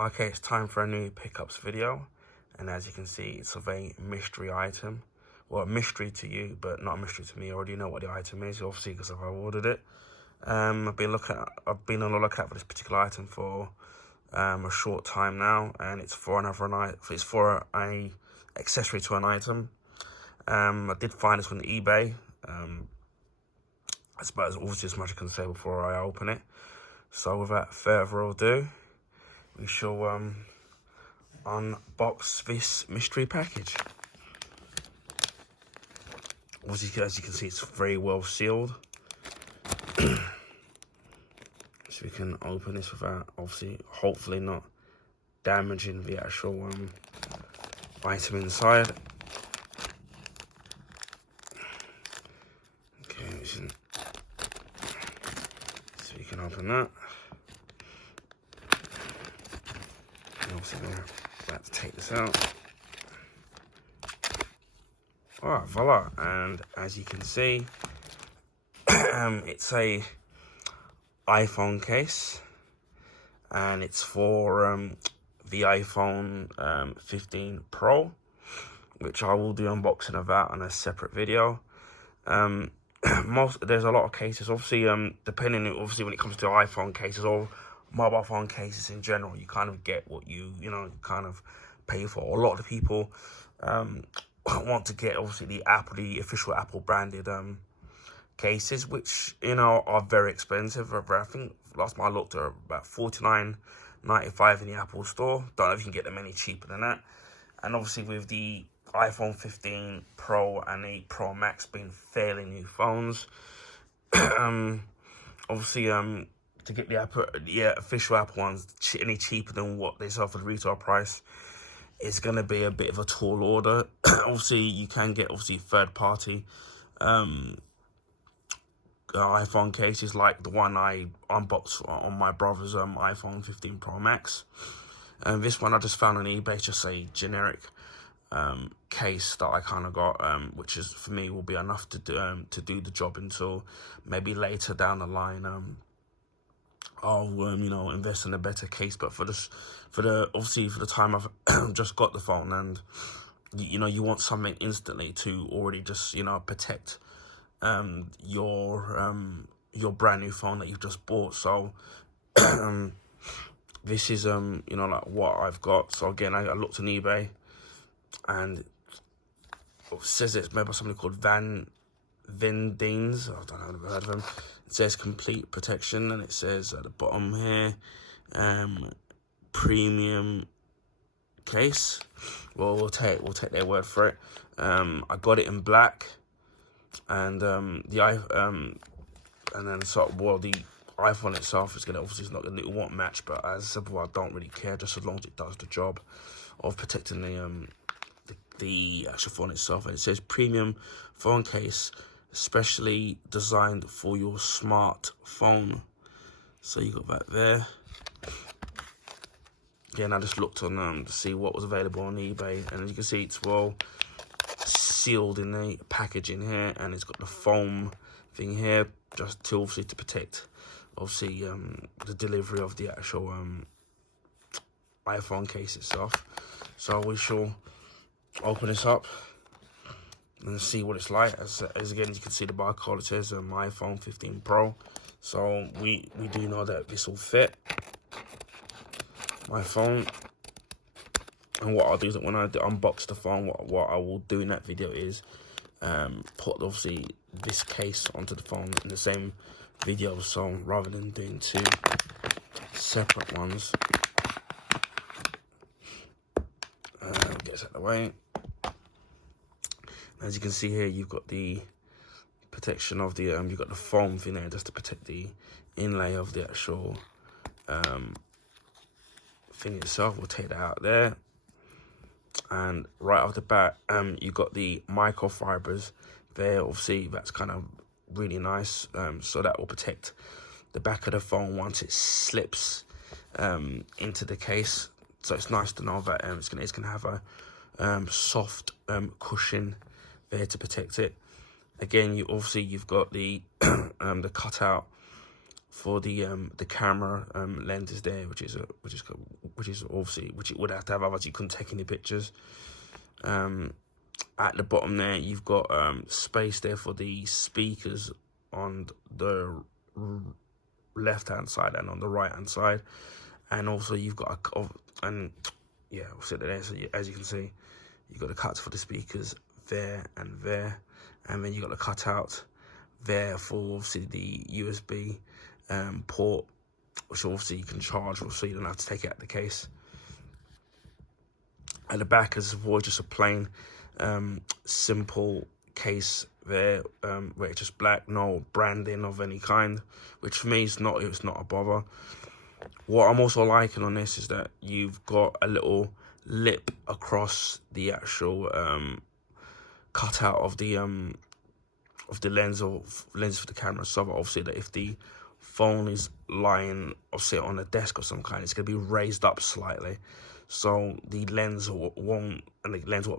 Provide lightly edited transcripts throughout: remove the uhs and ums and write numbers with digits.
Okay, it's time for a new pickups video, and as you can see, it's of a mystery item. Well, a mystery to you, but not a mystery to me. I already know what the item is, obviously, because I've ordered it. I've been on the lookout for this particular item for a short time now, and it's for a accessory to an item. I did find this on eBay. I suppose obviously as much as I can say before I open it. So without further ado, we shall unbox this mystery package. Obviously, as you can see, it's very well sealed. So we can open this without, obviously, hopefully not damaging the actual item inside. Okay, so we can open that. And obviously, we're about to take this out. Alright, voila, and as you can see, it's a iPhone case, and it's for the iPhone 15 Pro, which I will do unboxing of that on a separate video. There's a lot of cases, obviously, obviously when it comes to iPhone cases or mobile phone cases in general, you kind of get what you kind of pay for. A lot of the people want to get obviously the official Apple branded cases, which are very expensive. I think last time I looked, are about $49.95 in the Apple store. Don't know if you can get them any cheaper than that. And obviously with the iPhone 15 Pro and the Pro Max being fairly new phones, obviously to get the official Apple ones any cheaper than what they sell for the retail price is going to be a bit of a tall order. Obviously, you can get third-party iPhone cases like the one I unboxed on my brother's iPhone 15 Pro Max. And this one I just found on eBay, just a generic case that I kind of got, which is for me will be enough to do the job until maybe later down the line. I'll invest in a better case, but for the time I've just got the phone, and you want something instantly to already just protect your brand new phone that you've just bought. So this is like what I've got. So again, I looked on eBay, and it says it's made by somebody called Ven-Dens. I don't know, I've never heard of them. It says complete protection, and it says at the bottom here, premium case. Well, we'll take their word for it. I got it in black, and the iPhone itself is it won't match, but as I said before, I don't really care, just as long as it does the job of protecting the actual phone itself. And it says premium phone case, specially designed for your smartphone. So you got that there. Again, I just looked on to see what was available on eBay, and as you can see, it's well sealed in the packaging here, and it's got the foam thing here, just to obviously to protect obviously the delivery of the actual iPhone case itself. So we shall open this up and see what it's like. As again, you can see the barcode, it says iPhone 15 Pro. So we do know that this will fit my phone. And what I'll do is that when I unbox the phone, what I will do in that video is put obviously this case onto the phone in the same video. So rather than doing two separate ones, get this out of the way. As you can see here, you've got the protection of the you've got the foam thing there just to protect the inlay of the actual thing itself. We'll take that out there, and right off the bat, you've got the microfibers there. Obviously, that's kind of really nice. So that will protect the back of the phone once it slips into the case. So it's nice to know that it's gonna have a soft cushion there to protect it. Again, you've got the the cutout for the camera lenses there, which is which it would have to have, otherwise you couldn't take any pictures. At the bottom there, you've got space there for the speakers on the left-hand side and on the right-hand side, and also you've got I'll sit there. So as you can see, you've got the cuts for the speakers there, and then you've got the cutout there for obviously the USB port, which obviously you can charge, so you don't have to take it out of the case. At the back, as before, just a plain simple case there, where it's just black, no branding of any kind, which for me it's not a bother. What I'm also liking on this is that you've got a little lip across the actual cutout of the lens for the camera, so that obviously that if the phone is lying or sit on a desk or some kind, it's going to be raised up slightly, so the lens won't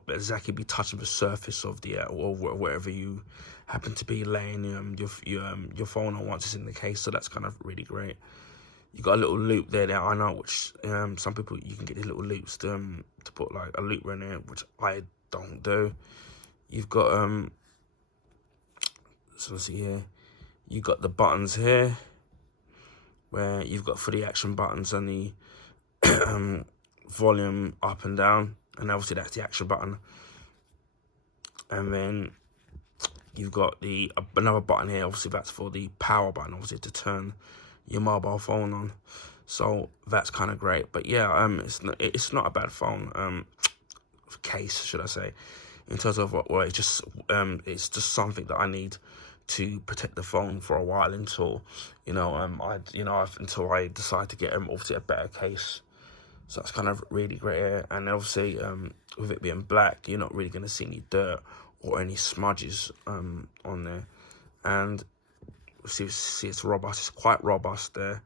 exactly be touching the surface of the or wherever you happen to be laying your phone on once it's in the case. So that's kind of really great. You got a little loop there I know, which some people, you can get these little loops to put like a loop in there, which I don't do. You've got so let's see here, you got the buttons here, where you've got for the action buttons and the volume up and down, and obviously that's the action button. And then you've got the another button here, obviously that's for the power button, obviously to turn your mobile phone on. So that's kind of great. But yeah, it's not a bad phone case, should I say, in terms of well, it's just something that I need to protect the phone for a while until until I decide to get obviously a better case. So that's kind of really great here. And obviously with it being black, you're not really going to see any dirt or any smudges on there. And see it's robust, it's quite robust there.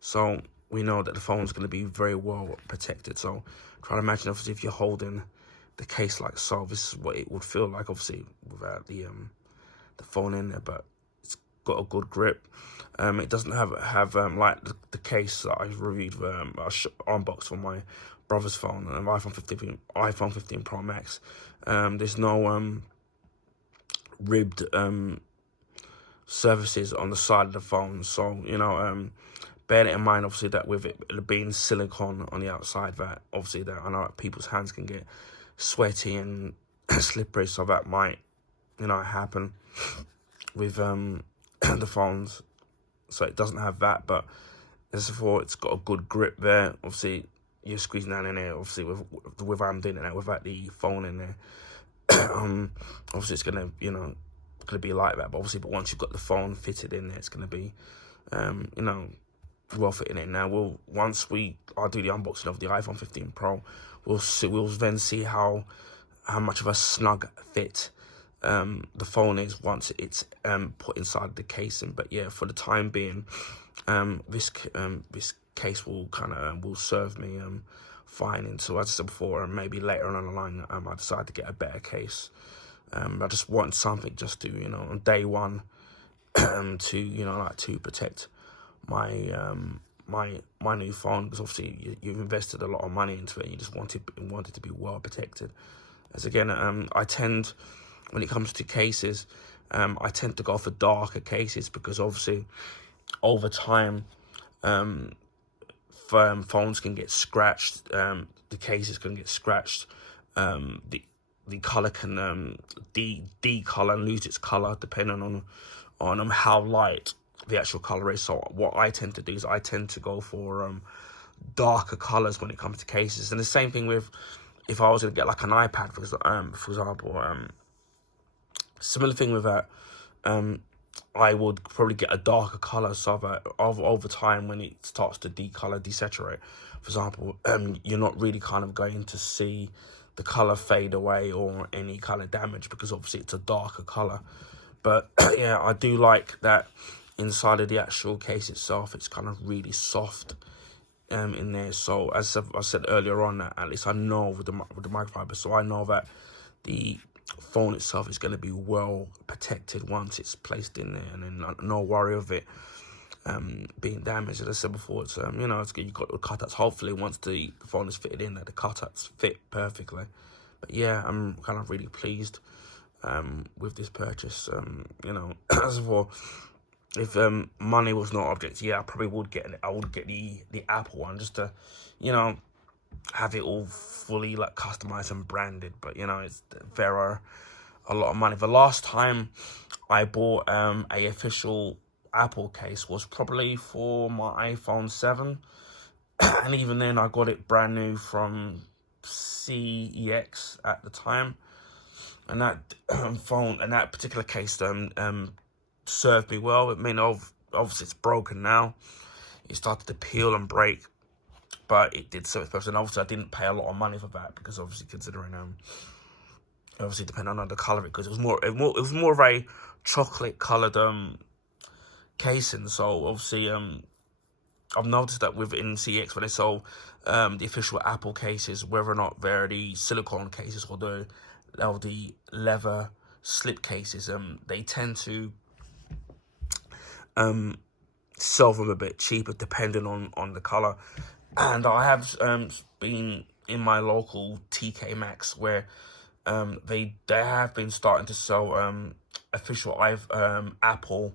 So we know that the phone's going to be very well protected. So try to imagine, obviously, if you're holding the case like so, this is what it would feel like, obviously without the phone in there, but it's got a good grip. It doesn't have like the case that I reviewed, unboxed for my brother's phone, an iPhone 15 Pro Max. There's no ribbed surfaces on the side of the phone, so bear it in mind, obviously, that with it being silicone on the outside, that obviously that I know that people's hands can get sweaty and slippery, so that might happen with the phones. So it doesn't have that, but as before, it's got a good grip there. Obviously, you're squeezing down in there, obviously with I'm doing it without the phone in there. Obviously, it's gonna be like that, but once you've got the phone fitted in there, it's gonna be well fitting in. Now once I'll do the unboxing of the iPhone 15 Pro, we'll then see how much of a snug fit the phone is once it's put inside the casing. But yeah, for the time being, this case will will serve me fine until, as I said before, maybe later on the line I decide to get a better case. I just want something just to on day one to protect my my new phone, because obviously you've invested a lot of money into it and you just want it to be well protected. As again, I tend, when it comes to cases, I tend to go for darker cases, because obviously over time phones can get scratched, the cases can get scratched, the color can decolor and lose its color depending on how light the actual color is. So what I tend to do is I tend to go for darker colors when it comes to cases. And the same thing with, if I was going to get like an iPad, for example, similar thing with that, I would probably get a darker color, so that over time, when it starts to desaturate, for example, you're not really kind of going to see the color fade away or any kind of damage, because obviously it's a darker color. But yeah, I do like that inside of the actual case itself, it's kind of really soft in there. So as I said earlier on, at least I know with the microfiber, so I know that the phone itself is going to be well protected once it's placed in there, and then no worry of it being damaged. As I said before, it's you know, it's good. You've got the cutouts. Hopefully, once the phone is fitted in, that the cutouts fit perfectly. But yeah, I'm kind of really pleased with this purchase. You know, as for if money was not object, yeah, I probably would get the Apple one, just to, you know, have it all fully like customized and branded. But you know, there are a lot of money. The last time I bought a official Apple case was probably for my iPhone 7, and even then I got it brand new from CEX at the time, and that phone and that particular case served me well. I mean, obviously it's broken now. It started to peel and break, but it did serve its purpose. And obviously I didn't pay a lot of money for that, because obviously considering obviously depending on the color of it, because it was more of a chocolate colored casing. So obviously I've noticed that within CX, when they sell the official Apple cases, whether or not they're the silicone cases or the leather slip cases, they tend to sell them a bit cheaper depending on the color. And I have been in my local TK Maxx, where they have been starting to sell official Apple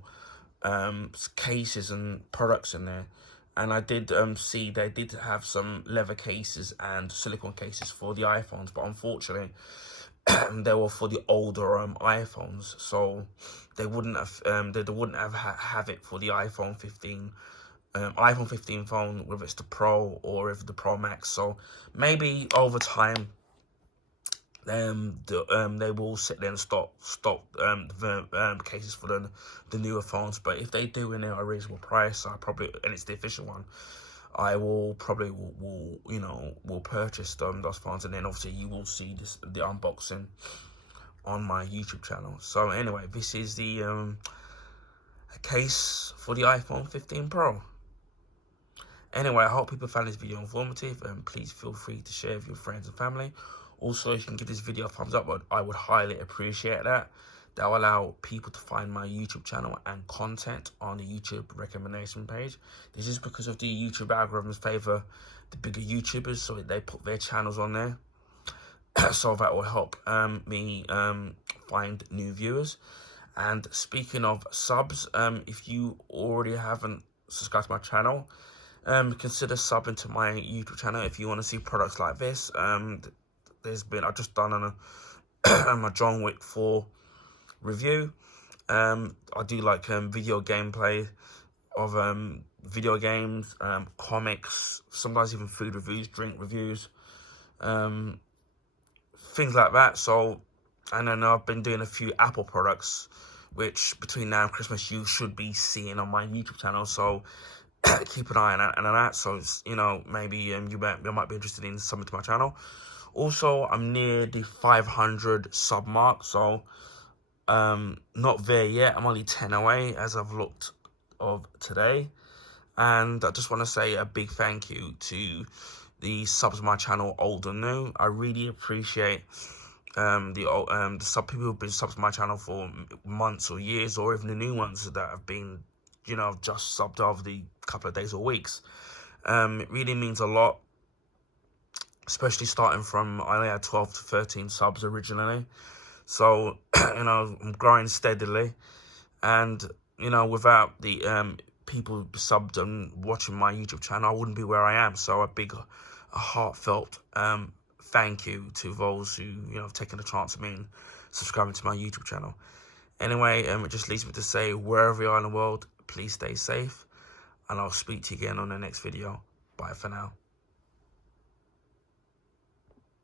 cases and products in there. And I did see they did have some leather cases and silicone cases for the iPhones, but unfortunately they were for the older iPhones, so they wouldn't have it for the iPhone 15 phone, whether it's the Pro or if the Pro Max. So maybe over time they will sit there and stock the cases for the newer phones. But if they do in a reasonable price, and it's the official one, I will probably will purchase those phones, and then obviously you will see the unboxing on my YouTube channel. So anyway, this is the case for the iPhone 15 Pro. Anyway, I hope people found this video informative, and please feel free to share with your friends and family. Also, if you can give this video a thumbs up, I would highly appreciate that. That will allow people to find my YouTube channel and content on the YouTube recommendation page. This is because of the YouTube algorithms favor the bigger YouTubers, so they put their channels on there. So that will help me find new viewers. And speaking of subs, if you already haven't subscribed to my channel, consider subbing to my YouTube channel if you want to see products like this. I've just done a John Wick 4 review. I do like video gameplay of video games, comics, sometimes even food reviews, drink reviews, things like that. So, and then I've been doing a few Apple products, which between now and Christmas you should be seeing on my YouTube channel. So keep an eye on that. So it's, maybe you might be interested in subbing to my channel. Also, I'm near the 500 sub mark, so not there yet. I'm only 10 away as I've looked of today. And I just want to say a big thank you to the subs of my channel, old and new. I really appreciate the sub people who've been subs to my channel for months or years, or even the new ones that have been, just subbed over the couple of days or weeks. It really means a lot, especially starting from, I only had 12 to 13 subs originally. So, I'm growing steadily. And, without the people subbed and watching my YouTube channel, I wouldn't be where I am. So a heartfelt thank you to those who, have taken the chance of me and subscribing to my YouTube channel. Anyway, it just leaves me to say, wherever you are in the world, please stay safe. And I'll speak to you again on the next video. Bye for now.